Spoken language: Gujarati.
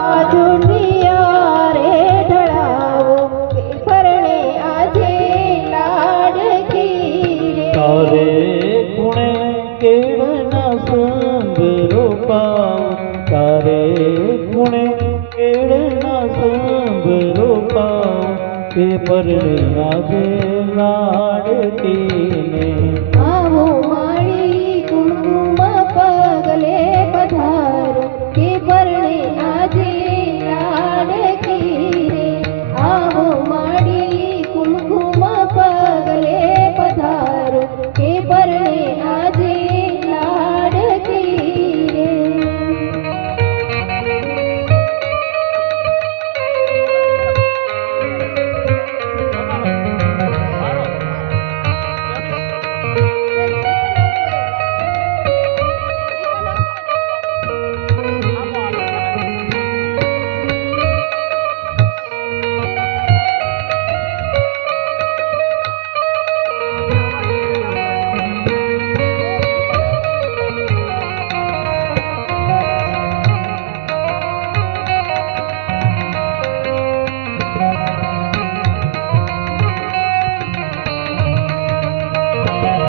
આ દુનિયા રે ઢળાવો પરણે આજે લાડકી રે તારે ગુણે કેળના સંગ રોપાવ તારે ગુણે કેળના સંગ રોપાવ તે પરણે આજે લાડકીને